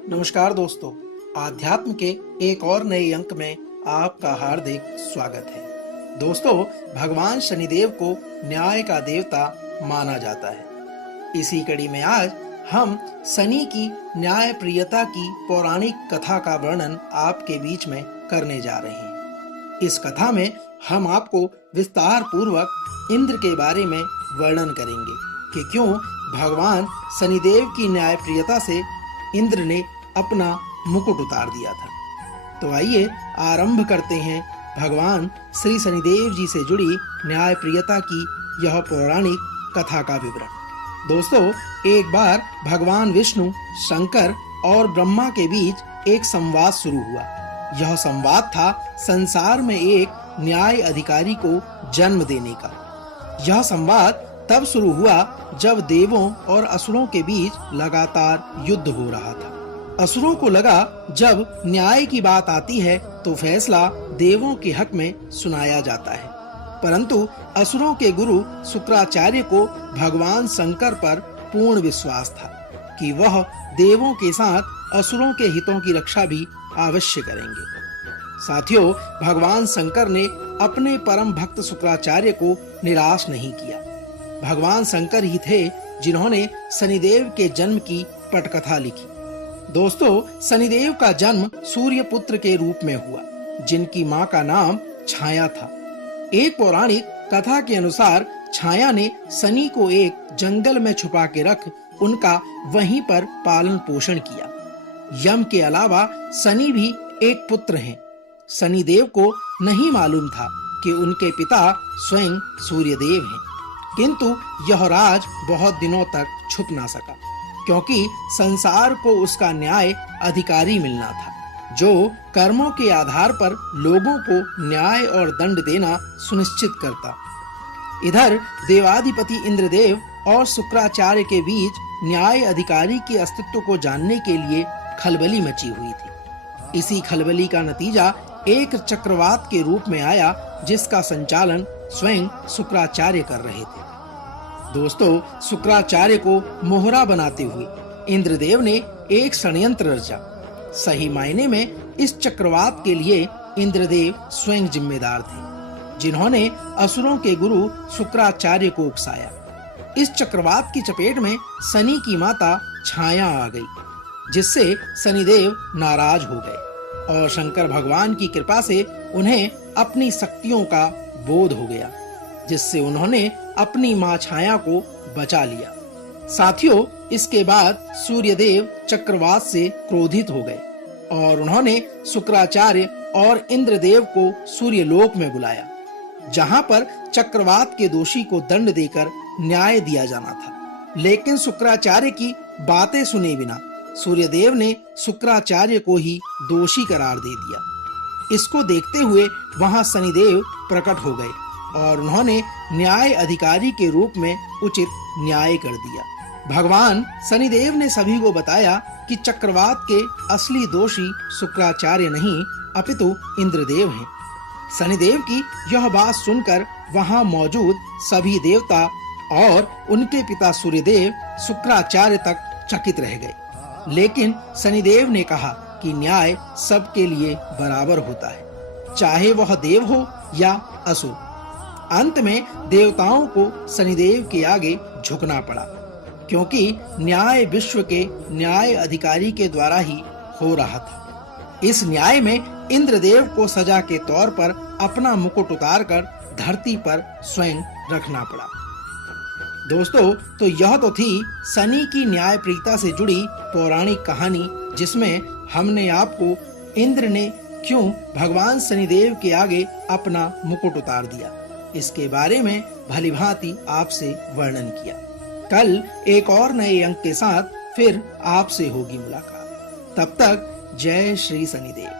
नमस्कार दोस्तों, आध्यात्म के एक और नए अंक में आपका हार्दिक स्वागत है। दोस्तों, भगवान शनिदेव को न्याय का देवता माना जाता है। इसी कड़ी में आज हम शनि की न्याय प्रियता की पौराणिक कथा का वर्णन आपके बीच में करने जा रहे हैं। इस कथा में हम आपको विस्तार पूर्वक इंद्र के बारे में वर्णन करेंगे कि क्यों भगवान शनिदेव की न्याय प्रियता से इंद्र ने अपना मुकुट उतार दिया था। तो आइए आरंभ करते हैं भगवान श्री शनिदेव जी से जुड़ी न्याय प्रियता की यह पौराणिक कथा का विवरण। दोस्तों, एक बार भगवान विष्णु, शंकर और ब्रह्मा के बीच एक संवाद शुरू हुआ। यह संवाद था संसार में एक न्याय अधिकारी को जन्म देने का। यह संवाद तब शुरू हुआ जब देवों और असुरों के बीच लगातार युद्ध हो रहा था। असुरों को लगा जब न्याय की बात आती है तो फैसला देवों के हक में सुनाया जाता है, परंतु असुरों के गुरु शुक्राचार्य को भगवान शंकर पर पूर्ण विश्वास था कि वह देवों के साथ असुरों के हितों की रक्षा भी अवश्य करेंगे। साथियों, भगवान शंकर ने अपने परम भक्त शुक्राचार्य को निराश नहीं किया। भगवान शंकर ही थे जिन्होंने शनिदेव के जन्म की पटकथा लिखी। दोस्तों, शनिदेव का जन्म सूर्य पुत्र के रूप में हुआ, जिनकी मां का नाम छाया था। एक पौराणिक कथा के अनुसार छाया ने शनि को एक जंगल में छुपा के रख उनका वहीं पर पालन पोषण किया। यम के अलावा शनि भी एक पुत्र हैं। शनिदेव को नहीं मालूम था कि उनके पिता स्वयं सूर्यदेव हैं, किंतु यह राज बहुत दिनों तक छुप ना सका, क्योंकि संसार को उसका न्याय अधिकारी मिलना था, जो कर्मों के आधार पर लोगों को न्याय और दंड देना सुनिश्चित करता। इधर देवाधिपति इंद्रदेव और शुक्राचार्य के बीच न्याय अधिकारी के अस्तित्व को जानने के लिए खलबली मची हुई थी। इसी खलबली का नतीजा एक चक्रवात के रूप में आया, जिसका संचालन स्वयं शुक्राचार्य कर रहे थे। दोस्तों, शुक्राचार्य को मोहरा बनाते हुए इंद्रदेव ने एक षड्यंत्र रचा। सही मायने में इस चक्रवात के लिए इंद्रदेव स्वयं जिम्मेदार थे, जिन्होंने असुरों के गुरु शुक्राचार्य को उकसाया। इस चक्रवात की चपेट में शनि की माता छाया आ गई, जिससे शनिदेव नाराज हो गए और शंकर भगवान की कृपा से उन्हें अपनी शक्तियों का बोध हो गया, जिससे उन्होंने अपनी मां छाया को बचा लिया। साथियों, इसके बाद सूर्यदेव चक्रवात से क्रोधित हो गए और उन्होंने शुक्राचार्य और इंद्रदेव को सूर्यलोक में बुलाया, जहां पर चक्रवात के दोषी को दंड देकर न्याय दिया जाना था। लेकिन शुक्राचार्य की बातें सुने बिना सूर्यदेव ने शुक्राचार्य को ही दोषी करार दे दिया। इसको देखते हुए वहां शनिदेव प्रकट हो गए और उन्होंने न्याय अधिकारी के रूप में उचित न्याय कर दिया। भगवान शनिदेव ने सभी को बताया कि चक्रवात के असली दोषी शुक्राचार्य नहीं अपितु इंद्रदेव हैं। शनिदेव की यह बात सुनकर वहां मौजूद सभी देवता और उनके पिता सूर्यदेव शुक्राचार्य तक चकित रह गए। लेकिन शनिदेव ने कहा कि न्याय सबके लिए बराबर होता है, चाहे वह देव हो या असुर। अंत में देवताओं को शनिदेव के आगे झुकना पड़ा, क्योंकि न्याय विश्व के न्याय अधिकारी के द्वारा ही हो रहा था। इस न्याय में इंद्रदेव को सजा के तौर पर अपना मुकुट उतारकर धरती पर स्वयं रखना पड़ा। दोस्तों, तो यह तो थी शनि की न्याय प्रियता से जुड़ी पौराणिक कहानी, जिसमें हमने आपको इंद्र ने क्यों भगवान शनिदेव के आगे अपना मुकुट उतार दिया, इसके बारे में भलीभांति आपसे वर्णन किया। कल एक और नए अंक के साथ फिर आपसे होगी मुलाकात। तब तक जय श्री शनिदेव।